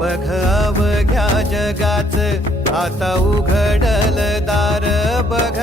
बघ अवघ्या जगाच. आता उघडल दार बघ.